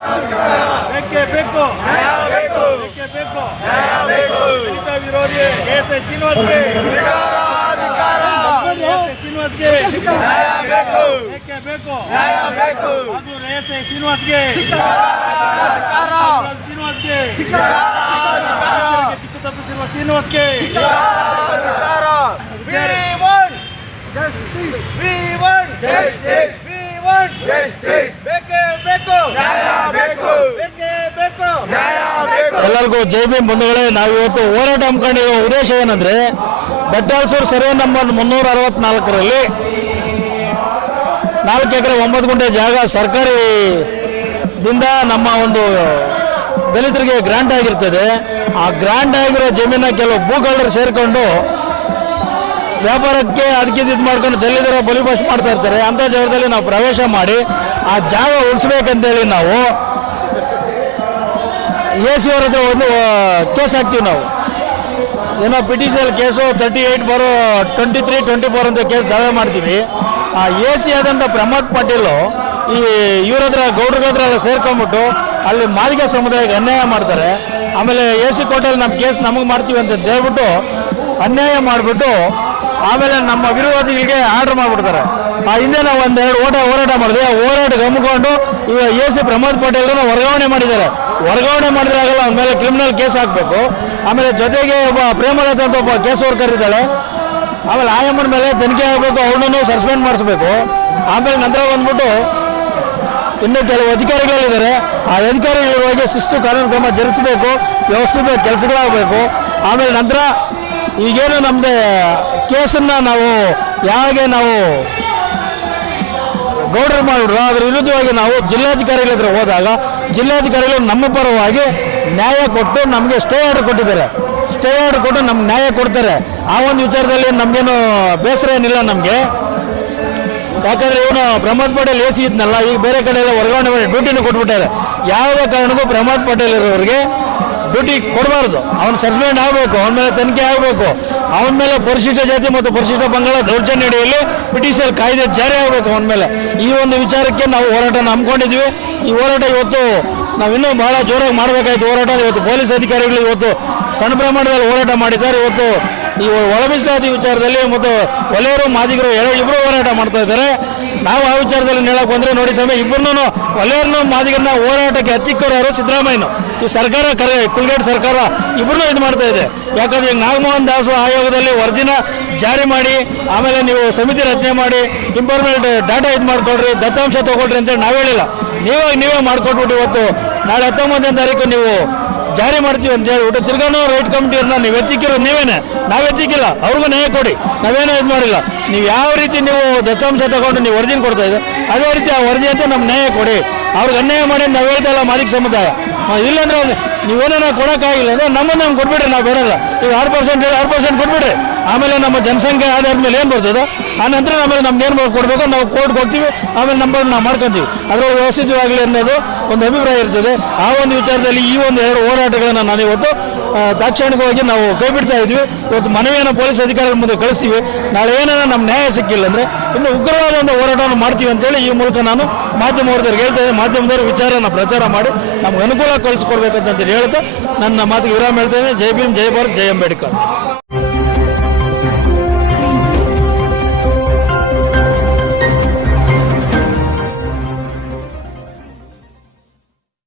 ಬೇಕೇ ಬೇಕು ಬೇಕೇ ಬೇಕು ದಲಿತ ವಿರೋಧಿ ಎಸ್ ಶ್ರೀನಿವಾಸ್ಗೆ ಶ್ರೀನಿವಾಸ್ಗೆ ಬೇಕೇ ಬೇಕು ಹಾಗೂ ಎಸ್ ಶ್ರೀನಿವಾಸ್ಗೆ ಶ್ರೀನಿವಾಸ್ಗೆ ಕಿತ್ತು ತಪ್ಪಿಸಿರುವ ಶ್ರೀನಿವಾಸ್ಗೆ ಎಲ್ಲರಿಗೂ ಜೈ ಭೀಮ್ ಬಂಧುಗಳೇ. ನಾವು ಇವತ್ತು ಹೋರಾಟ ಹಮ್ಮಿಕೊಂಡಿರೋ ಉದ್ದೇಶ ಏನಂದ್ರೆ, ಬಟ್ಟಾಲ್ಸೂರು ಸರ್ವೆ ನಂಬರ್ 364ರಲ್ಲಿ 4 ಎಕರೆ 9 ಗುಂಟೆ ಜಾಗ ಸರ್ಕಾರದಿಂದ ನಮ್ಮ ಒಂದು ದಲಿತರಿಗೆ ಗ್ರಾಂಟ್ ಆಗಿರ್ತದೆ. ಆ ಗ್ರಾಂಟ್ ಆಗಿರೋ ಜಮೀನ ಕೆಲವು ಭೂಗಳ್ಳರು ಸೇರಿಕೊಂಡು ವ್ಯಾಪಾರಕ್ಕೆ ಅದಕ್ಕೆ ಇದು ಮಾಡ್ಕೊಂಡು ದಲಿತರ ಬಲಿಪಶು ಮಾಡ್ತಾ ಇರ್ತಾರೆ. ಅಂಥ ಜಾಗದಲ್ಲಿ ನಾವು ಪ್ರವೇಶ ಮಾಡಿ ಆ ಜಾಗ ಉಳಿಸ್ಬೇಕಂತೇಳಿ ನಾವು AC ಅವ್ರ ಹತ್ರ ಒಂದು ಕೇಸ್ ಹಾಕ್ತೀವಿ. ನಾವು ಏನೋ ಪಿಟಿಷನ್ ಕೇಸು 38/23/24 ಅಂತ ಕೇಸ್ ದಾವೆ ಮಾಡ್ತೀವಿ. ಆ AC ಆದಂಥ ಪ್ರಮೋದ್ ಪಾಟೀಲು ಈ ಇವ್ರ ಹತ್ರ ಗೌಡ್ರ ಹತ್ರ ಎಲ್ಲ ಸೇರ್ಕೊಂಡ್ಬಿಟ್ಟು ಅಲ್ಲಿ ಮಾದಿಗ ಸಮುದಾಯಕ್ಕೆ ಅನ್ಯಾಯ ಮಾಡ್ತಾರೆ. ಆಮೇಲೆ AC ಕೋರ್ಟಲ್ಲಿ ನಮ್ಮ ಕೇಸ್ ನಮಗೆ ಮಾಡ್ತೀವಿ ಅಂತ ಹೇಳ್ಬಿಟ್ಟು ಅನ್ಯಾಯ ಮಾಡಿಬಿಟ್ಟು ಆಮೇಲೆ ನಮ್ಮ ವಿರೋಧಿಗಳಿಗೆ ಆರ್ಡರ್ ಮಾಡಿಬಿಡ್ತಾರೆ. ಆ ಹಿಂದೆ ನಾವು ಒಂದೆರಡು ಹೋರಾಟ ಮಾಡಿದ್ವಿ. ಆ ಹೋರಾಟಕ್ಕೆ ಹಮ್ಮಿಕೊಂಡು ಈಗ AC ಪ್ರಮೋದ್ ಪಾಟೀಲ್ರನ್ನ ವರ್ಗಾವಣೆ ಮಾಡಿದ್ದಾರೆ. ವರ್ಗಾವಣೆ ಮಾಡಿದ್ರೆ ಆಗಲ್ಲ, ಅವ್ನ ಮೇಲೆ ಕ್ರಿಮಿನಲ್ ಕೇಸ್ ಹಾಕಬೇಕು. ಆಮೇಲೆ ಜೊತೆಗೆ ಒಬ್ಬ ಪ್ರೇಮಲತಾ ಅಂತ ಒಬ್ಬ ಕೇಸ್ ವರ್ಕರ್ ಇದ್ದಾಳೆ. ಆಮೇಲೆ ಆಯಮ್ಮನ ಮೇಲೆ ತನಿಖೆ ಆಗಬೇಕು, ಅವ್ರನ್ನೂ ಸಸ್ಪೆಂಡ್ ಮಾಡಿಸ್ಬೇಕು. ಆಮೇಲೆ ನಂತರ ಬಂದ್ಬಿಟ್ಟು ಇನ್ನೂ ಕೆಲವು ಅಧಿಕಾರಿಗಳಿದ್ದಾರೆ. ಆ ಅಧಿಕಾರಿಗಳ ಬಗ್ಗೆ ಶಿಸ್ತು ಕಾನೂನು ಕ್ರಮ ಜರುಗಿಸಬೇಕು, ವ್ಯವಸ್ಥಿತ ಕೆಲಸಗಳಾಗಬೇಕು. ಆಮೇಲೆ ನಂತರ ಈಗೇನು ನಮ್ಮದೇ ಕೇಸನ್ನು ನಾವು ಯಾವಾಗೆ ನಾವು ಗೌಡರು ಮಾಡಿಬಿಟ್ರು ಅದರ ವಿರುದ್ಧವಾಗಿ ನಾವು ಜಿಲ್ಲಾಧಿಕಾರಿಗಳ ಹತ್ರ ಹೋದಾಗ ಜಿಲ್ಲಾಧಿಕಾರಿಗಳು ನಮ್ಮ ಪರವಾಗಿ ನ್ಯಾಯ ಕೊಟ್ಟು ನಮಗೆ ಸ್ಟೇ ಆರ್ಡರ್ ಕೊಟ್ಟಿದ್ದಾರೆ. ಸ್ಟೇ ಆರ್ಡರ್ ಕೊಟ್ಟು ನಮ್ಗೆ ನ್ಯಾಯ ಕೊಡ್ತಾರೆ. ಆ ಒಂದು ವಿಚಾರದಲ್ಲಿ ನಮಗೇನು ಬೇಸರ ಏನಿಲ್ಲ ನಮಗೆ. ಯಾಕಂದರೆ ಇವನು ಪ್ರಮೋದ್ ಪಾಟೀಲ್ AC ಇದ್ನಲ್ಲ, ಈಗ ಬೇರೆ ಕಡೆ ಎಲ್ಲ ವರ್ಗಾವಣೆ ಮಾಡಿ ಡ್ಯೂಟಿನೂ ಕೊಟ್ಬಿಟ್ಟಾರೆ. ಯಾವುದೇ ಕಾರಣಕ್ಕೂ ಪ್ರಮೋದ್ ಪಾಟೀಲ್ ಇರೋರಿಗೆ ಡ್ಯೂಟಿ ಕೊಡಬಾರ್ದು. ಅವನು ಸಸ್ಪೆಂಡ್ ಆಗಬೇಕು, ಅವನ ಮೇಲೆ ತನಿಖೆ ಆಗಬೇಕು. ಅವನ ಮೇಲೆ ಪರಿಶಿಷ್ಟ ಜಾತಿ ಮತ್ತು ಪರಿಶಿಷ್ಟ ಪಂಗಡ ದೌರ್ಜನ್ಯ ಅಡಿಯಲ್ಲಿ ಪಿಟಿಷನ್ ಕಾಯ್ದೆ ಜಾರಿ ಆಗಬೇಕು ಅವನ ಮೇಲೆ. ಈ ಒಂದು ವಿಚಾರಕ್ಕೆ ನಾವು ಹೋರಾಟನ ಹಮ್ಮಿಕೊಂಡಿದ್ವಿ. ಈ ಹೋರಾಟ ಇವತ್ತು ನಾವು ಇನ್ನೂ ಬಹಳ ಜೋರಾಗಿ ಮಾಡಬೇಕಾಯ್ತು ಹೋರಾಟ. ಇವತ್ತು ಪೊಲೀಸ್ ಅಧಿಕಾರಿಗಳು ಇವತ್ತು ಸಣ್ಣ ಪ್ರಮಾಣದಲ್ಲಿ ಹೋರಾಟ ಮಾಡಿದ್ದಾರೆ. ಇವತ್ತು ಈ ಒಳ ಮೀಸಲಾತಿ ವಿಚಾರದಲ್ಲಿ ಮತ್ತು ಒಲೆಯರು ಮಾದಿಗರು ಇಬ್ಬರು ಹೋರಾಟ ಮಾಡ್ತಾ ಇದ್ದಾರೆ. ನಾವು ಆ ವಿಚಾರದಲ್ಲಿ ಹೇಳಕ್ಕೆ ಬಂದರೆ ನೋಡಿ ಸಮಯ ಇಬ್ಬರನ್ನೂ ಒಲೆಯರನ್ನು ಮಾದಿಗರನ್ನ ಹೋರಾಟಕ್ಕೆ ಹಚ್ಚಿಕ್ಕೋರು ಸಿದ್ದರಾಮಯ್ಯನು. ಈ ಸರ್ಕಾರ ಕುಲ್ಗೇಟ್ ಸರ್ಕಾರ ಇಬ್ಬರನ್ನೂ ಇದು ಮಾಡ್ತಾ ಇದೆ. ಯಾಕಂದರೆ ಈಗ ನಾಗಮೋಹನ್ ದಾಸ್ ಆಯೋಗದಲ್ಲಿ ವರದಿನ ಜಾರಿ ಮಾಡಿ ಆಮೇಲೆ ನೀವು ಸಮಿತಿ ರಚನೆ ಮಾಡಿ ಇಂಫಾರ್ಮೆಂಟ್ ಡಾಟಾ ಇದು ಮಾಡಿಕೊಡ್ರಿ, ದತ್ತಾಂಶ ತೊಗೊಳ್ರಿ ಅಂತೇಳಿ ನಾವು ಹೇಳಿಲ್ಲ. ನೀವೇ ಮಾಡಿಕೊಟ್ಬಿಟ್ಟು ಇವತ್ತು ನಾಳೆ 19ನೇ ತಾರೀಕು ನೀವು ಜಾರಿ ಮಾಡ್ತೀವಿ ಅಂತ ಹೇಳ್ಬಿಟ್ಟು ತಿರ್ಗಾನು ರೈಟ್ ಕಮಿಟಿಯವ್ರನ್ನ ನೀವು ಎತ್ತಿಕ್ಕಿರೋದು ನೀವೇನೆ, ನಾವು ಎತ್ತಿಕ್ಕಿಲ್ಲ. ಅವ್ರಿಗೂ ನ್ಯಾಯ ಕೊಡಿ, ನಾವೇನೋ ಇದು ಮಾಡಿಲ್ಲ. ನೀವು ಯಾವ ರೀತಿ ನೀವು ದತ್ತಾಂಶ ತಗೊಂಡು ನೀವು ವರದಿನ ಕೊಡ್ತಾ ಇದ್ದೀವಿ ಅದೇ ರೀತಿ ಆ ವರದಿ ಅಂತ ನಮ್ಗೆ ನ್ಯಾಯ ಕೊಡಿ. ಅವ್ರಿಗೆ ಅನ್ಯಾಯ ಮಾಡಿ ನಾವು ಹೇಳ್ತಾ ಇಲ್ಲ ಮಾದಿಗ ಸಮುದಾಯ. ಇಲ್ಲಾಂದ್ರೆ ನೀವೇನೋ ಕೊಡೋಕ್ಕಾಗಿಲ್ಲ ಅಂದರೆ ನಮ್ಮನ್ನು ನಮ್ಗೆ ಕೊಟ್ಬಿಡ್ರಿ, ನಾವು ಬೇಡಲ್ಲ. ಈಗ 6% ಕೊಟ್ಬಿಡ್ರಿ. ಆಮೇಲೆ ನಮ್ಮ ಜನಸಂಖ್ಯೆ ಆಧಾರದ ಮೇಲೆ ಏನು ಬರ್ತದೋ ಆ ನಂತರ ಆಮೇಲೆ ನಮ್ಗೆ ಏನು ಕೊಡಬೇಕು ನಾವು ಕೋರ್ಟ್ ಕೊಡ್ತೀವಿ. ಆಮೇಲೆ ನಂಬರ್ ನಾವು ಮಾಡ್ಕೊತೀವಿ. ಅದರೊಳಗೆ ವ್ಯವಸ್ಥಿತವಾಗಲಿ ಅನ್ನೋದು ಒಂದು ಅಭಿಪ್ರಾಯ ಇರ್ತದೆ. ಆ ಒಂದು ವಿಚಾರದಲ್ಲಿ ಈ ಒಂದು 2 ಹೋರಾಟಗಳನ್ನು ನಾನು ಇವತ್ತು ತಾತ್ಕಾಲಿಕವಾಗಿ ನಾವು ಕೈ ಬಿಡ್ತಾ ಇದ್ವಿ. ಇವತ್ತು ಮನವಿಯನ್ನು ಪೊಲೀಸ್ ಅಧಿಕಾರಿಗಳ ಮುಂದೆ ಕಳಿಸ್ತೀವಿ. ನಾಳೆ ಏನಾರ ನಮ್ಮ ನ್ಯಾಯ ಸಿಕ್ಕಿಲ್ಲ ಅಂದರೆ ಇನ್ನು ಉಗ್ರವಾದ ಒಂದು ಹೋರಾಟವನ್ನು ಮಾಡ್ತೀವಿ ಅಂತೇಳಿ ಈ ಮೂಲಕ ನಾನು ಮಾಧ್ಯಮದವ್ರಿಗೆ ಹೇಳ್ತಾ ಇದ್ದೆ. ಮಾಧ್ಯಮದವರು ವಿಚಾರನ ಪ್ರಚಾರ ಮಾಡಿ ನಮ್ಗೆ ಅನುಕೂಲ ಕಳಿಸ್ಕೊಡ್ಬೇಕಂತೇಳಿ ಹೇಳ್ತಾ ನನ್ನ ಮಾತಿಗೆ ವಿರಾಮ ಹೇಳ್ತಾ ಇದ್ದೀನಿ. ಜೈ ಭೀಮ್, ಜೈ ಭಾರತ್, ಜೈ ಅಂಬೇಡ್ಕರ್.